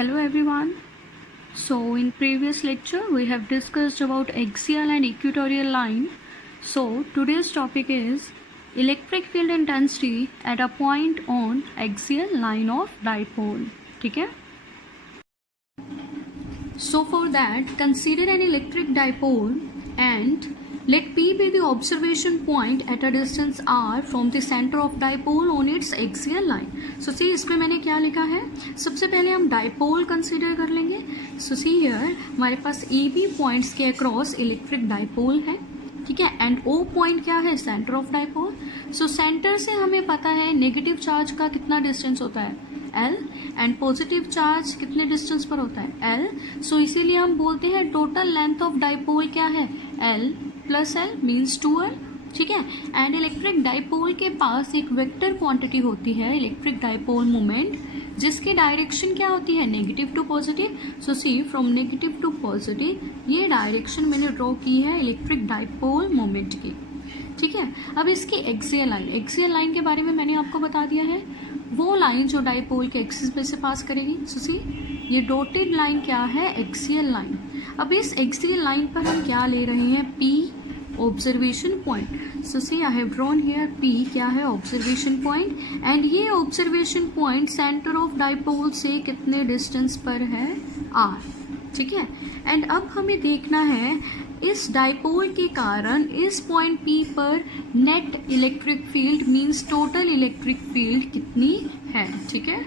Hello everyone. So in previous lecture we have discussed about axial and equatorial line. So today's topic is electric field intensity at a point on axial line of dipole. ठीक है? So for that consider an electric dipole and let P be the observation point at a distance r from the center of dipole on its axial line. So see इसमें मैंने क्या लिखा है, सबसे पहले हम डाइपोल कंसीडर कर लेंगे. So see here हमारे पास AB पॉइंट्स के अक्रॉस इलेक्ट्रिक डाइपोल है, ठीक है, एंड O पॉइंट क्या है, centre of dipole. So centre से हमें पता है नेगेटिव चार्ज का कितना डिस्टेंस होता है L एंड पॉजिटिव चार्ज कितने डिस्टेंस पर होता है L. सो इसीलिए हम बोलते हैं टोटल लेंथ ऑफ डाइपोल क्या है L plus L means 2L, ठीक है. एंड इलेक्ट्रिक डाइपोल के पास एक वेक्टर क्वांटिटी होती है इलेक्ट्रिक डाइपोल मोमेंट, जिसकी डायरेक्शन क्या होती है negative to positive. So see from negative to positive ये डायरेक्शन मैंने ड्रॉ की है इलेक्ट्रिक डाइपोल मोमेंट की, ठीक है. अब इसकी एक्सियल लाइन के बारे में मैंने आपको बता दिया है, वो लाइन जो डाइपोल के एक्सिस में से पास करेगी. सो सी ये डॉटेड लाइन क्या है, एक्सियल लाइन. अब इस एक्सियल लाइन पर हम क्या ले रहे हैं, P observation point. So see I have drawn here P क्या है, ऑब्जर्वेशन पॉइंट, एंड ये observation point centre of dipole से कितने डिस्टेंस पर है, R, ठीक है. एंड अब हमें देखना है इस डाइपोल के कारण इस पॉइंट P पर net electric field means total electric field कितनी है, ठीक है.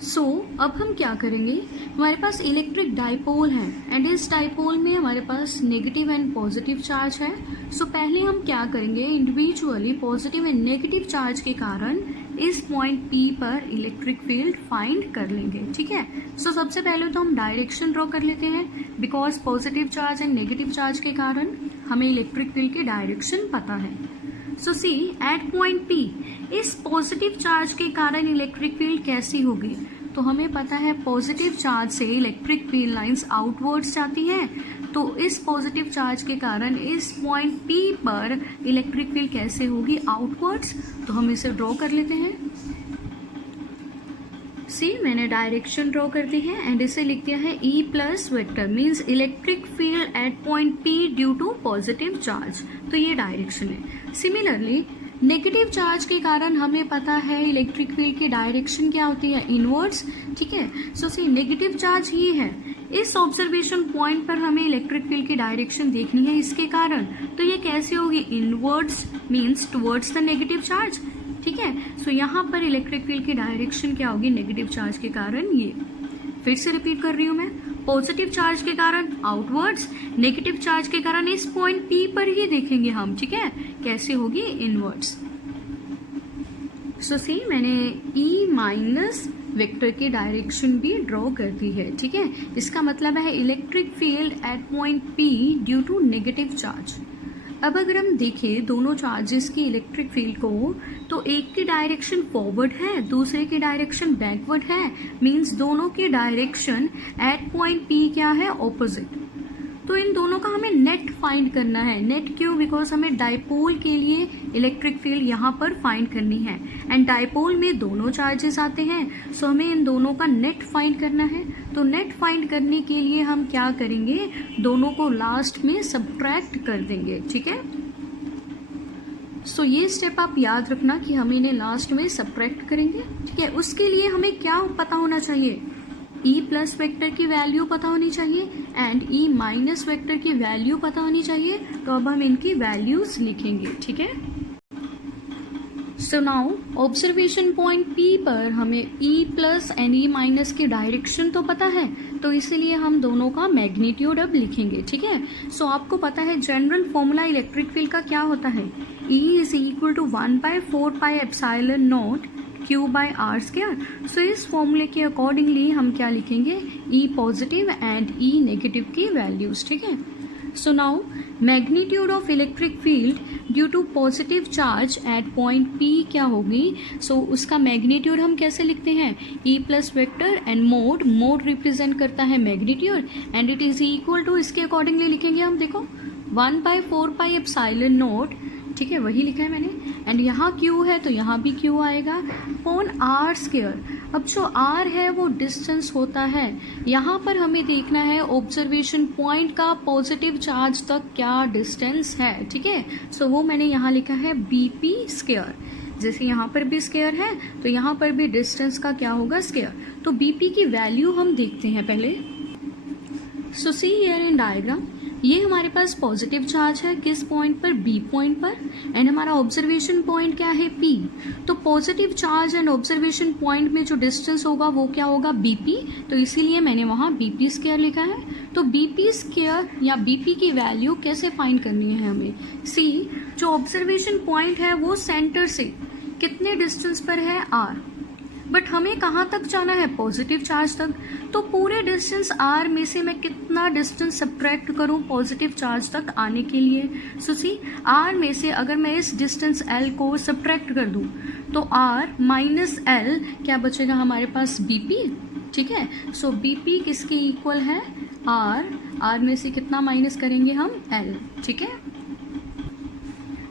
सो अब हम क्या करेंगे, हमारे पास इलेक्ट्रिक डाइपोल है एंड इस डाइपोल में हमारे पास नेगेटिव एंड पॉजिटिव चार्ज है. सो पहले हम क्या करेंगे, individually positive and negative charge के कारण इस पॉइंट P पर इलेक्ट्रिक फील्ड फाइंड कर लेंगे, ठीक है. सो सबसे पहले तो हम डायरेक्शन ड्रॉ कर लेते हैं, because positive charge and negative charge के कारण हमें इलेक्ट्रिक फील्ड की डायरेक्शन पता है. सो सी एट पॉइंट P इस पॉजिटिव चार्ज के कारण इलेक्ट्रिक फील्ड कैसी होगी, तो हमें पता है पॉजिटिव चार्ज से इलेक्ट्रिक फील्ड लाइंस आउटवर्ड्स जाती हैं, तो इस पॉजिटिव चार्ज के कारण इस पॉइंट P पर इलेक्ट्रिक फील्ड कैसे होगी, आउटवर्ड्स. तो हम इसे ड्रॉ कर लेते हैं. सी मैंने डायरेक्शन ड्रॉ कर दी है एंड इसे लिख दिया है E plus vector means electric field at point P due to positive charge. तो ये डायरेक्शन है. सिमिलरली नेगेटिव चार्ज के कारण हमें पता है इलेक्ट्रिक फील्ड की डायरेक्शन क्या होती है, इनवर्ड्स, ठीक है. सो सी नेगेटिव चार्ज ये है, इस ऑब्जर्वेशन पॉइंट पर हमें इलेक्ट्रिक फील्ड की डायरेक्शन देखनी है इसके कारण, तो ये कैसे होगी, inwards means towards the negative charge, ठीक है. सो यहाँ पर इलेक्ट्रिक फील्ड की डायरेक्शन क्या होगी, नेगेटिव चार्ज के कारण ये. फिर से रिपीट कर रही हूं मैं, पॉजिटिव चार्ज के कारण आउटवर्ड्स, नेगेटिव चार्ज के कारण इस पॉइंट P पर ही देखेंगे हम, ठीक है, कैसे होगी, इनवर्ड्स. सो सी मैंने E माइनस वेक्टर की डायरेक्शन भी ड्रॉ कर दी है, ठीक है. इसका मतलब है electric field at point P due to negative charge. अब अगर हम देखें दोनों चार्जेस की इलेक्ट्रिक फील्ड को, तो एक की डायरेक्शन फॉरवर्ड है, दूसरे की डायरेक्शन बैकवर्ड है, मींस दोनों की डायरेक्शन एट पॉइंट P क्या है, ऑपोजिट. तो इन दोनों का हमें नेट फाइंड करना है. नेट क्यों, बिकॉज हमें डाइपोल के लिए इलेक्ट्रिक फील्ड यहाँ पर फाइंड करनी है एंड डाइपोल में दोनों चार्जेस आते हैं, सो हमें इन दोनों का नेट फाइंड करना है. तो नेट फाइंड करने के लिए हम क्या करेंगे, दोनों को लास्ट में सबट्रैक्ट कर देंगे, ठीक है. सो ये स्टेप आप याद रखना कि हम इन्हें लास्ट में सबट्रैक्ट करेंगे, ठीक है. उसके लिए हमें क्या पता होना चाहिए, E प्लस वेक्टर की वैल्यू पता होनी चाहिए एंड E माइनस वेक्टर की वैल्यू पता होनी चाहिए. तो अब हम इनकी वैल्यूज लिखेंगे, ठीक है. So now observation point P पर हमें E plus and E minus की डायरेक्शन तो पता है, तो इसीलिए हम दोनों का मैग्नीट्यूड अब लिखेंगे, ठीक है. सो आपको पता है जनरल फॉर्मूला इलेक्ट्रिक फील्ड का क्या होता है, E is equal to 1/4 pi epsilon not Q by R square. So इस फॉर्मूले के अकॉर्डिंगली हम क्या लिखेंगे, E positive and E negative की वैल्यूज, ठीक है. So now magnitude of electric field due to positive charge at point P क्या होगी, सो उसका मैग्नीट्यूड हम कैसे लिखते हैं, E plus vector and mod represent करता है magnitude and it is equal to, इसके अकॉर्डिंगली लिखेंगे हम, देखो 1/4 पाई एप्सिलॉन नॉट, ठीक है, वही लिखा है मैंने, एंड यहाँ Q है तो यहाँ भी Q आएगा, अपॉन R स्क्वायर. अब जो r है वो डिस्टेंस होता है, यहाँ पर हमें देखना है ऑब्जर्वेशन पॉइंट का पॉजिटिव चार्ज तक क्या डिस्टेंस है, ठीक है। सो वो मैंने यहाँ लिखा है bp स्क्वायर। जैसे यहाँ पर भी स्क्वायर है तो यहाँ पर भी डिस्टेंस का क्या होगा, स्क्वायर। तो bp की वैल्यू हम देखते हैं पहले। सो सी हियर इन डायग्राम, ये हमारे पास पॉजिटिव चार्ज है किस पॉइंट पर, बी पॉइंट पर, एंड हमारा ऑब्जर्वेशन पॉइंट क्या है, पी। तो positive charge and observation point में जो डिस्टेंस होगा वो क्या होगा, बीपी। तो इसीलिए मैंने वहाँ बीपी स्क्वायर लिखा है। तो बीपी स्क्वायर या बीपी की वैल्यू कैसे फाइंड करनी है हमें, सी जो ऑब्जर्वेशन पॉइंट है वो सेंटर से कितने डिस्टेंस पर है, आर, बट हमें कहाँ तक जाना है, पॉजिटिव चार्ज तक। तो पूरे डिस्टेंस आर में से मैं कितना डिस्टेंस सब्ट्रैक्ट करूँ पॉजिटिव चार्ज तक आने के लिए। सो सी आर में से अगर मैं इस डिस्टेंस एल को सब्ट्रैक्ट कर दूँ तो आर माइनस एल क्या बचेगा हमारे पास, बीपी, ठीक है। सो बीपी किसके इक्वल है, आर में से कितना माइनस करेंगे हम, एल, ठीक है।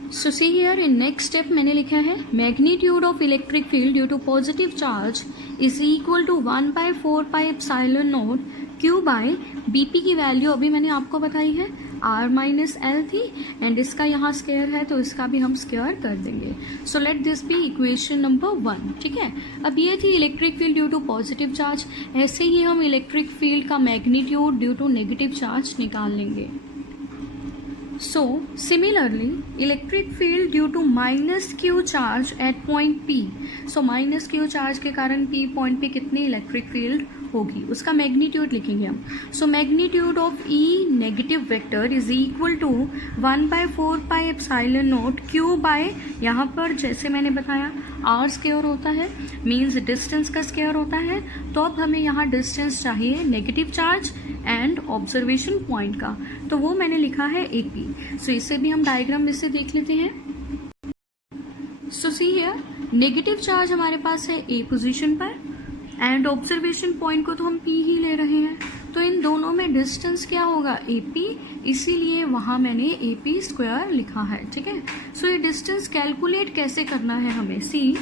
So see here in next step मैंने लिखा है magnitude of electric field due to positive charge is equal to 1/4 pi epsilon not Q by BP की वैल्यू अभी मैंने आपको बताई है, आर माइनस एल थी, एंड इसका यहाँ स्क्वायर है तो इसका भी हम स्क्वायर कर देंगे। So let this be equation number 1, ठीक है। अब ये थी electric field due to positive charge. ऐसे ही हम इलेक्ट्रिक फील्ड का magnitude due to negative charge निकाल लेंगे। So similarly, electric field due to minus q charge at point P. So minus q charge के कारण P पॉइंट पे कितनी इलेक्ट्रिक फील्ड होगी उसका मैग्नीट्यूड लिखेंगे हम। So magnitude of E negative vector is equal to 1/4 pi epsilon not Q by, यहाँ पर जैसे मैंने बताया R स्क्वायर होता है, मीन्स डिस्टेंस का स्क्वायर होता है। तो अब हमें यहाँ डिस्टेंस चाहिए negative charge and observation point का, तो वो मैंने लिखा है AP। सो इसे भी हम डायग्राम में से देख लेते हैं। सो सी हियर नेगेटिव चार्ज हमारे पास है A पोजीशन पर एंड ऑब्जर्वेशन पॉइंट को तो हम P ही ले रहे हैं, तो इन दोनों में डिस्टेंस क्या होगा, AP, इसीलिए वहाँ मैंने AP स्क्वायर लिखा है, ठीक है। सो ये डिस्टेंस कैलकुलेट कैसे करना है हमें, सी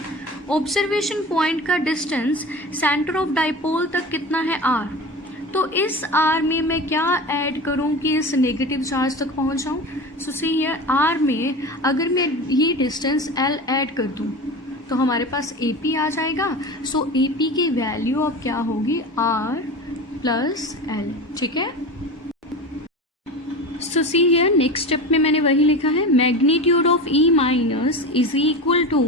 ऑब्जर्वेशन पॉइंट का डिस्टेंस सेंटर ऑफ डाइपोल तक कितना है, R। तो इस R में मैं क्या ऐड करूं कि इस नेगेटिव चार्ज तक पहुंच जाऊं। सो सी हियर R में अगर मैं ये डिस्टेंस L ऐड कर दूं तो हमारे पास AP आ जाएगा। सो AP की वैल्यू अब क्या होगी, R प्लस L, ठीक है। So see here next step में मैंने वही लिखा है magnitude of E minus is equal to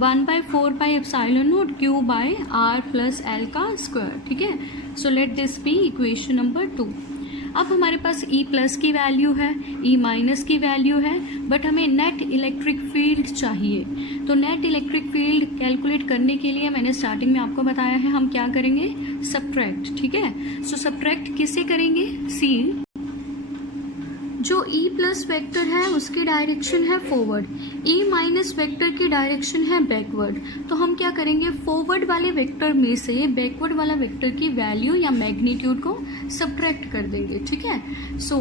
1/4 pi epsilon not Q by R plus L का स्क्वायर, ठीक है। So let this be equation number 2। अब हमारे पास E प्लस की वैल्यू है, E माइनस की वैल्यू है, बट हमें नेट इलेक्ट्रिक फील्ड चाहिए। तो नेट इलेक्ट्रिक फील्ड कैलकुलेट करने के लिए मैंने स्टार्टिंग में आपको बताया है हम क्या करेंगे, सब्ट्रैक्ट, ठीक है। सो सब्ट्रैक्ट किसे करेंगे, सी जो E प्लस वेक्टर है उसकी डायरेक्शन है फॉरवर्ड, E माइनस वेक्टर की डायरेक्शन है बैकवर्ड। तो हम क्या करेंगे, फॉरवर्ड वाले वेक्टर में से बैकवर्ड वाला वेक्टर की वैल्यू या मैग्नीट्यूड को सब्ट्रैक्ट कर देंगे, ठीक है। So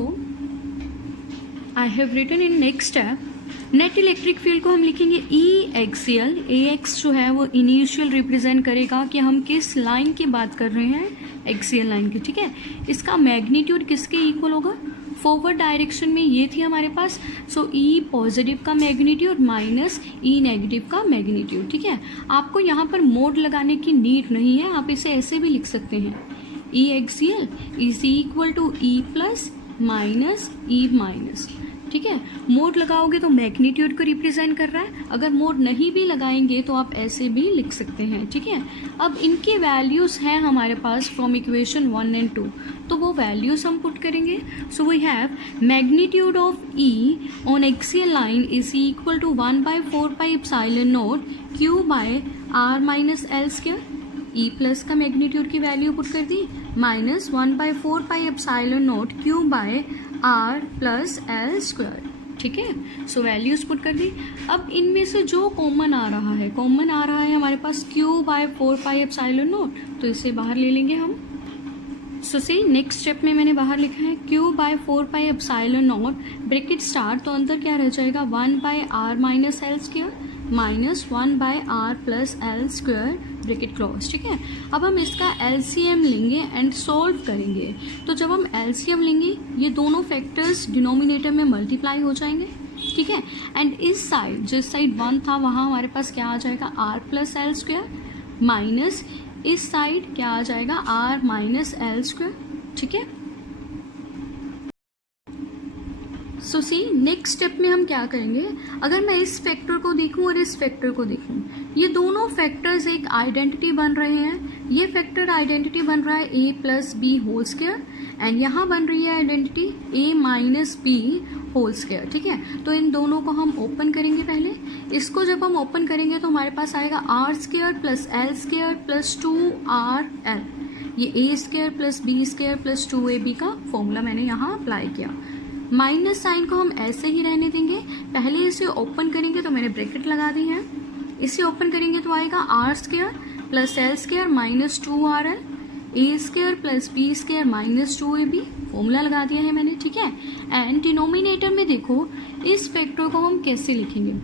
I have written in next step net electric field को हम लिखेंगे E एक्सियल, AX जो है वो इनिशियल रिप्रेजेंट करेगा कि हम किस लाइन की बात कर रहे हैं, एक्सियल लाइन की, ठीक है। इसका मैग्नीट्यूड किसके इक्वल होगा, फॉरवर्ड डायरेक्शन में ये थी हमारे पास। सो E पॉजिटिव का मैग्नीट्यूड माइनस E नेगेटिव का मैग्नीट्यूड, ठीक है। आपको यहाँ पर मोड लगाने की नीड नहीं है, आप इसे ऐसे भी लिख सकते हैं, E axial is equal to E plus minus E minus, ठीक है। मोड लगाओगे तो मैग्नीट्यूड को रिप्रेजेंट कर रहा है, अगर मोड नहीं भी लगाएंगे तो आप ऐसे भी लिख सकते हैं, ठीक है। अब इनकी वैल्यूज हैं हमारे पास फ्रॉम इक्वेशन 1 एंड 2, तो वो वैल्यूज हम पुट करेंगे। So we have magnitude of E on axial line is equal to 1/4 pi epsilon not Q by R minus L square. E plus का मैग्नीट्यूड की वैल्यू पुट कर दी minus 1/4 pi epsilon not Q by R plus L square, ठीक है। So values put कर दी। अब इनमें से जो कॉमन आ रहा है, कॉमन आ रहा है हमारे पास Q/4 पाई एप्सिलॉन नॉट, तो इसे बाहर ले लेंगे हम। सो सी नेक्स्ट स्टेप में मैंने बाहर लिखा है Q/4 pi epsilon not bracket star, तो अंदर क्या रह जाएगा 1/R minus L square minus 1/R plus L square bracket close, ठीक है। अब हम इसका एलसीएम लेंगे एंड सॉल्व करेंगे। तो जब हम एलसीएम लेंगे ये दोनों फैक्टर्स डिनोमिनेटर में मल्टीप्लाई हो जाएंगे, ठीक है। एंड इस साइड, जिस साइड 1 था वहाँ हमारे पास क्या आ जाएगा, r plus L square minus इस साइड क्या आ जाएगा, r माइनस एल स्क्वायर, ठीक है। सो सी नेक्स्ट स्टेप में हम क्या करेंगे, अगर मैं इस फैक्टर को देखूं और इस फैक्टर को देखूं, ये दोनों फैक्टर्स एक आइडेंटिटी बन रहे हैं। ये फैक्टर आइडेंटिटी बन रहा है a plus b whole square and यहाँ बन रही है identity a minus b whole square, ठीक है। तो इन दोनों को हम ओपन करेंगे। पहले इसको जब हम ओपन करेंगे तो हमारे पास आएगा r square plus L square plus 2rl। ये a square plus b square plus 2ab का फॉर्मूला मैंने यहाँ अप्लाई किया। माइनस साइन को हम ऐसे ही रहने देंगे। पहले इसे ओपन करेंगे तो मैंने ब्रैकेट लगा दी है, इसे ओपन करेंगे तो आएगा r square plus L square minus 2rl, a square plus b square minus 2ab, formula लगा दिया है मैंने, ठीक है। एंड डिनोमिनेटर में देखो इस फैक्टर को हम कैसे लिखेंगे,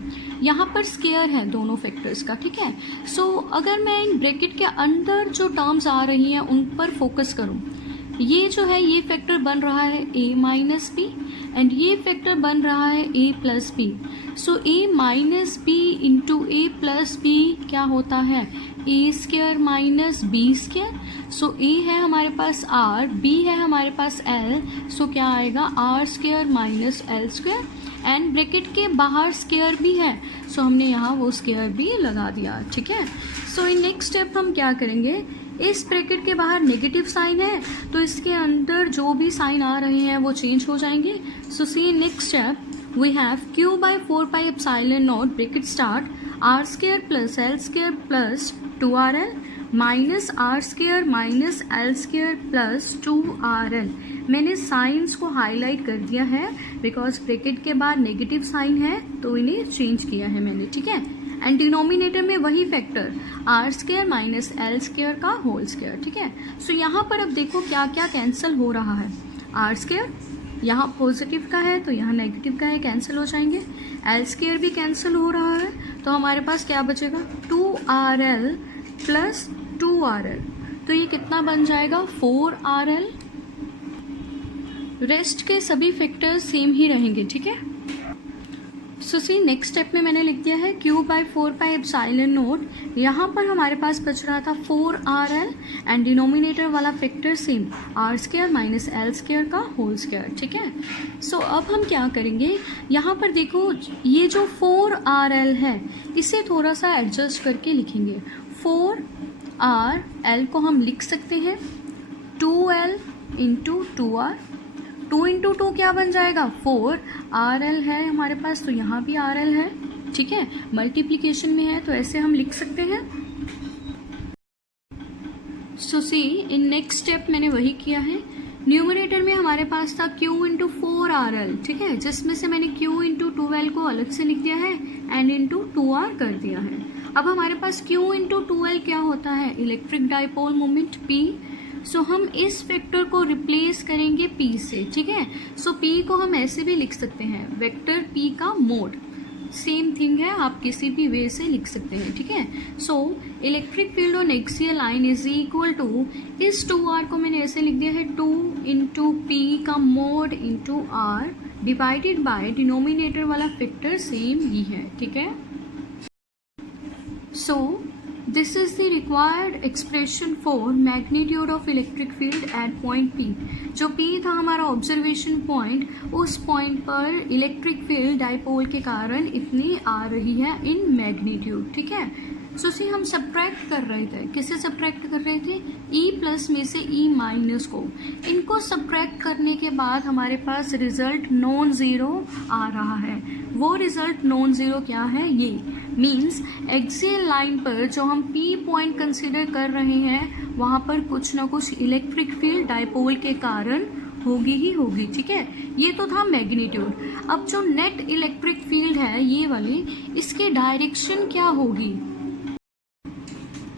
यहाँ पर स्क्वायर है दोनों फैक्टर्स का, ठीक है। सो अगर मैं इन ब्रैकेट के अंदर जो टर्म्स आ रही हैं उन पर फोकस करूँ, ये जो है ये फैक्टर बन रहा है a माइनस बी एंड ये फैक्टर बन रहा है a plus b. So a minus b into a plus b क्या होता है, a square minus b square. So a है हमारे पास r, b है हमारे पास l, सो क्या आएगा r square minus L square and bracket के बाहर स्क्वायर भी है, सो हमने यहाँ वो स्क्वायर भी लगा दिया, ठीक है। सो इन नेक्स्ट स्टेप हम क्या करेंगे, इस ब्रैकेट के बाहर नेगेटिव साइन है तो इसके अंदर जो भी साइन आ रहे हैं वो चेंज हो जाएंगे। So see next step we have q by 4 pi epsilon not bracket start r square plus L square plus 2rl minus r square minus L square plus 2rl। मैंने साइंस को highlight कर दिया है because bracket के बाद negative sign है तो इन्हें चेंज किया है मैंने, ठीक है। एंड डिनोमिनेटर में वही factor r square minus L square का होल स्क्वायर, ठीक है। सो यहाँ पर अब देखो क्या क्या कैंसिल हो रहा है, आर स्क्वायर यहाँ पॉजिटिव का है तो यहाँ नेगेटिव का है, कैंसिल हो जाएंगे। एल स्क्वायर भी कैंसिल हो रहा है तो हमारे पास क्या बचेगा, 2rl प्लस 2rl, तो ये कितना बन जाएगा 4rl। रेस्ट के सभी फैक्टर्स सेम ही रहेंगे, ठीक है। सो सी नेक्स्ट स्टेप में मैंने लिख दिया है q by 4 pi epsilon note, यहाँ पर हमारे पास बच रहा था 4rl एंड डिनोमिनेटर वाला factor same r square minus L square का होल स्क्वायर, ठीक है। सो अब हम क्या करेंगे, यहाँ पर देखो ये जो 4rl है इसे थोड़ा सा एडजस्ट करके लिखेंगे। 4rl को हम लिख सकते हैं 2l इंटू 2r, 2 इंटू 2 क्या बन जाएगा 4rl है हमारे पास तो यहाँ भी rl है, ठीक है। मल्टीप्लिकेशन में है तो ऐसे हम लिख सकते हैं। सो सी इन नेक्स्ट स्टेप मैंने वही किया है। न्यूमरेटर में हमारे पास था q इंटू 4rl, ठीक है, जिसमें से मैंने q इंटू 2l को अलग से लिख दिया है एंड इंटू 2r कर दिया है। अब हमारे पास q इंटू 2l क्या होता है, इलेक्ट्रिक डाइपोल मोमेंट p। सो हम इस फैक्टर को रिप्लेस करेंगे p से, ठीक है। सो p को हम ऐसे भी लिख सकते हैं, वेक्टर p का मोड, सेम थिंग है, आप किसी भी वे से लिख सकते हैं, ठीक है। So electric field on axial line is equal to, इस 2r को मैंने ऐसे लिख दिया है 2 इंटू p का mod into r divided by denominator वाला फैक्टर सेम ही है, ठीक है। सो this is the required expression for magnitude of electric field at point P। जो P था हमारा ऑब्जर्वेशन पॉइंट, उस पॉइंट पर इलेक्ट्रिक फील्ड डाइपोल के कारण इतनी आ रही है इन मैग्नीट्यूड, ठीक है। सो सी हम सब्ट्रैक्ट कर रहे थे, किसे सब्ट्रैक्ट कर रहे थे, E प्लस में से E माइनस को, इनको सब्ट्रैक्ट करने के बाद हमारे पास रिजल्ट नॉन ज़ीरो आ रहा है। वो रिजल्ट नॉन ज़ीरो क्या है, ये मीन्स एक्सियल लाइन पर जो हम P पॉइंट कंसिडर कर रहे हैं वहाँ पर कुछ ना कुछ इलेक्ट्रिक फील्ड डाइपोल के कारण होगी ही होगी, ठीक है। ये तो था मैग्नीट्यूड। अब जो नेट इलेक्ट्रिक फील्ड है ये वाली, इसकी डायरेक्शन क्या होगी।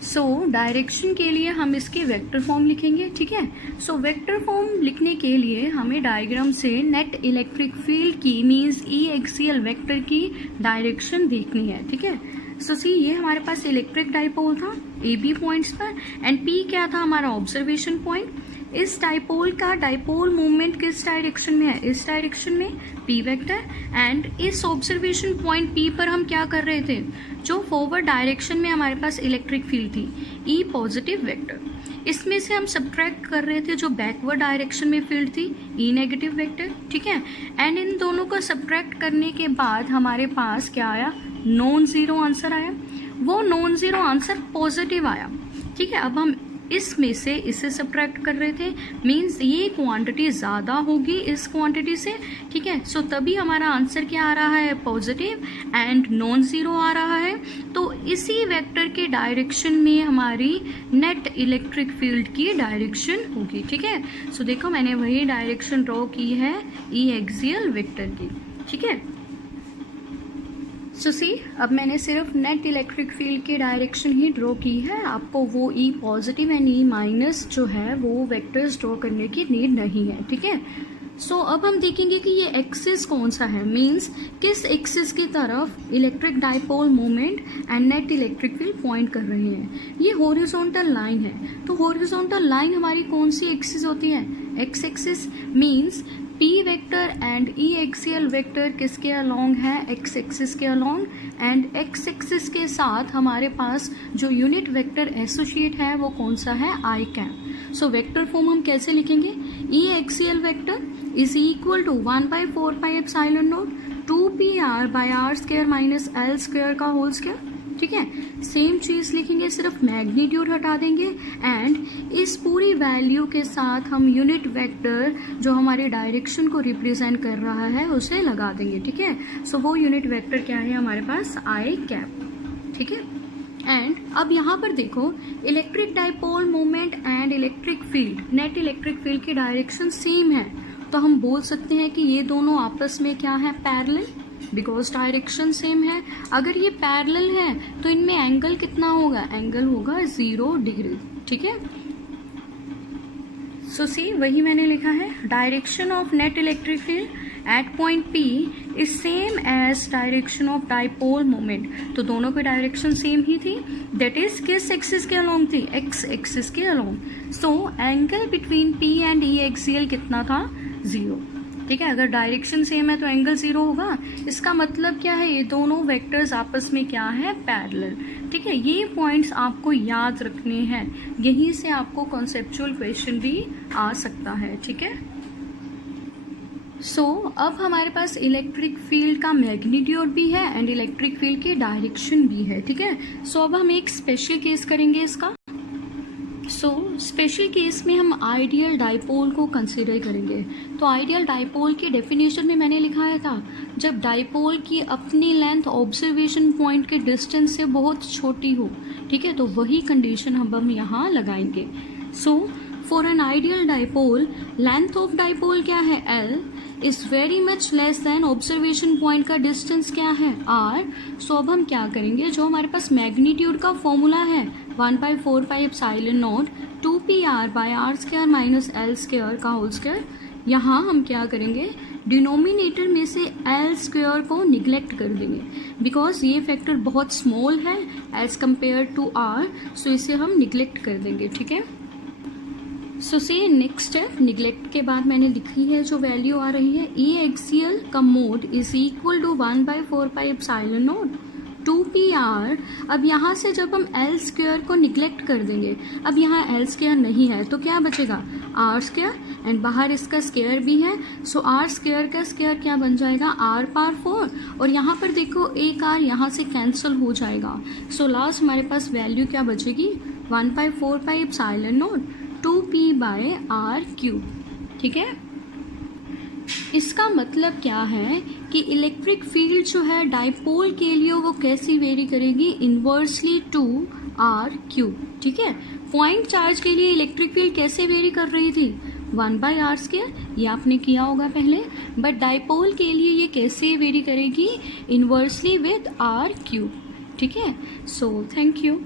सो डायरेक्शन के लिए हम इसके वेक्टर फॉर्म लिखेंगे, ठीक है। सो वेक्टर फॉर्म लिखने के लिए हमें डायग्राम से नेट इलेक्ट्रिक फील्ड की मीन्स ई एक्सियल वेक्टर की डायरेक्शन देखनी है, ठीक है। सो सी ये हमारे पास इलेक्ट्रिक डाइपोल था ए बी पॉइंट्स पर, एंड पी क्या था हमारा ऑब्जर्वेशन पॉइंट। इस डाइपोल का डाइपोल मूवमेंट किस डायरेक्शन में है, इस डायरेक्शन में, पी वेक्टर। एंड इस ऑब्जर्वेशन पॉइंट पी पर हम क्या कर रहे थे, जो फॉरवर्ड डायरेक्शन में हमारे पास इलेक्ट्रिक फील्ड थी ई पॉजिटिव वेक्टर, इसमें से हम सब्ट्रैक्ट कर रहे थे जो बैकवर्ड डायरेक्शन में फील्ड थी ई नेगेटिव वेक्टर, ठीक है। एंड इन दोनों को सब्ट्रैक्ट करने के बाद हमारे पास क्या आया, नॉन जीरो आंसर आया। वो नॉन जीरो आंसर पॉजिटिव आया, ठीक है। अब हम इसमें से इसे सब्ट्रैक्ट कर रहे थे, मींस ये क्वांटिटी ज़्यादा होगी इस क्वांटिटी से, ठीक है। सो तभी हमारा आंसर क्या आ रहा है, पॉजिटिव एंड नॉन ज़ीरो आ रहा है। तो इसी वेक्टर के डायरेक्शन में हमारी नेट इलेक्ट्रिक फील्ड की डायरेक्शन होगी, ठीक है। सो देखो मैंने वही डायरेक्शन ड्रॉ की है ई एक्सियल वेक्टर की, ठीक है। सो सी अब मैंने सिर्फ नेट इलेक्ट्रिक फील्ड की डायरेक्शन ही ड्रॉ की है, आपको वो ई पॉजिटिव एंड ई माइनस जो है वो वेक्टर्स ड्रॉ करने की नीड नहीं है, ठीक है। सो अब हम देखेंगे कि ये एक्सिस कौन सा है, मींस किस एक्सिस की तरफ electric dipole moment and net electric field point कर रहे हैं। ये हॉरिजॉन्टल लाइन है, तो हॉरिजॉन्टल लाइन हमारी कौन सी एक्सिस होती है, x axis, means P vector and E axial vector किसके अलोंग है, एक्स एक्सिस के अलोंग। एंड एक्स एक्सिस के साथ हमारे पास जो यूनिट वेक्टर एसोसिएट है वो कौन सा है, I cap. So vector form हम कैसे लिखेंगे, E axial vector is equal to 1/4 pi epsilon not 2pr by are square minus L square का होल स्क्वायर, ठीक है। सेम चीज लिखेंगे, सिर्फ मैग्नीट्यूड हटा देंगे एंड इस पूरी वैल्यू के साथ हम यूनिट वेक्टर जो हमारे डायरेक्शन को रिप्रेजेंट कर रहा है उसे लगा देंगे, ठीक है। सो वो यूनिट वेक्टर क्या है हमारे पास, आई कैप, ठीक है। एंड अब यहाँ पर देखो electric dipole moment and electric field, net electric field की डायरेक्शन सेम है, तो हम बोल सकते हैं कि ये दोनों आपस में क्या है, पैरेलल, बिकॉज डायरेक्शन सेम है। अगर ये पैरेलल है तो इनमें एंगल कितना होगा, एंगल होगा 0 डिग्री, ठीक है। सो सी वही मैंने लिखा है, direction of net electric field at point p is same as direction of dipole moment, तो दोनों की डायरेक्शन सेम ही थी, दैट इज किस एक्सिस के अलोंग थी, एक्स एक्सिस के along. So angle between p and E axial कितना था, 0, ठीक है। अगर डायरेक्शन सेम है तो एंगल 0 होगा, इसका मतलब क्या है, ये दोनों वेक्टर्स आपस में क्या है, पैरेलल, ठीक है। ये पॉइंट्स आपको याद रखने हैं, यहीं से आपको कॉन्सेप्चुअल क्वेश्चन भी आ सकता है, ठीक है। सो अब हमारे पास इलेक्ट्रिक फील्ड का मैग्नीट्यूड भी है एंड इलेक्ट्रिक फील्ड की डायरेक्शन भी है, ठीक है। सो अब हम एक स्पेशल केस करेंगे इसका। स्पेशल केस में हम आइडियल डाइपोल को कंसीडर करेंगे। तो आइडियल डाइपोल की डेफिनेशन में मैंने लिखाया था, जब डाइपोल की अपनी लेंथ ऑब्जर्वेशन पॉइंट के डिस्टेंस से बहुत छोटी हो, ठीक है, तो वही कंडीशन हम यहाँ लगाएंगे। So for an ideal dipole length of dipole क्या है, L is very much less than observation point का डिस्टेंस क्या है, R। सो अब हम क्या करेंगे, जो हमारे पास मैग्नीट्यूड का फॉर्मूला है 1/4 pi epsilon not 2pr by are square minus L square का होल स्क्वायर, यहाँ हम क्या करेंगे, डिनोमिनेटर में से एल स्क्वायर को निगलेक्ट कर देंगे, बिकॉज ये फैक्टर बहुत स्मॉल है एज कम्पेयर टू आर, सो इसे हम निगलेक्ट कर देंगे, ठीक है। सो से नेक्स्ट स्टेप, निगलेक्ट के बाद मैंने लिखी है जो वैल्यू आ रही है, ई एक्सियल का mod is equal to 1/4 pi epsilon not 2pr। अब यहाँ से जब हम एल स्क्वायर को निगलेक्ट कर देंगे, अब यहाँ एल स्क्वायर नहीं है तो क्या बचेगा, आर स्क्वायर, एंड बाहर इसका स्क्वायर भी है, सो आर स्क्वायर का स्क्वायर क्या बन जाएगा, आर पावर 4, और यहाँ पर देखो एक आर यहाँ से कैंसिल हो जाएगा, सो लास्ट हमारे पास वैल्यू क्या बचेगी, 1/4 pi epsilon naught 2p by r cube, ठीक है। इसका मतलब क्या है कि इलेक्ट्रिक फील्ड जो है डाइपोल के लिए वो कैसी वेरी करेगी, इनवर्सली टू आर क्यूब, ठीक है। पॉइंट चार्ज के लिए इलेक्ट्रिक फील्ड कैसे वेरी कर रही थी, 1/r स्क्वायर, ये आपने किया होगा पहले, बट डाइपोल के लिए ये कैसे वेरी करेगी, इनवर्सली विद आर क्यूब, ठीक है। So thank you.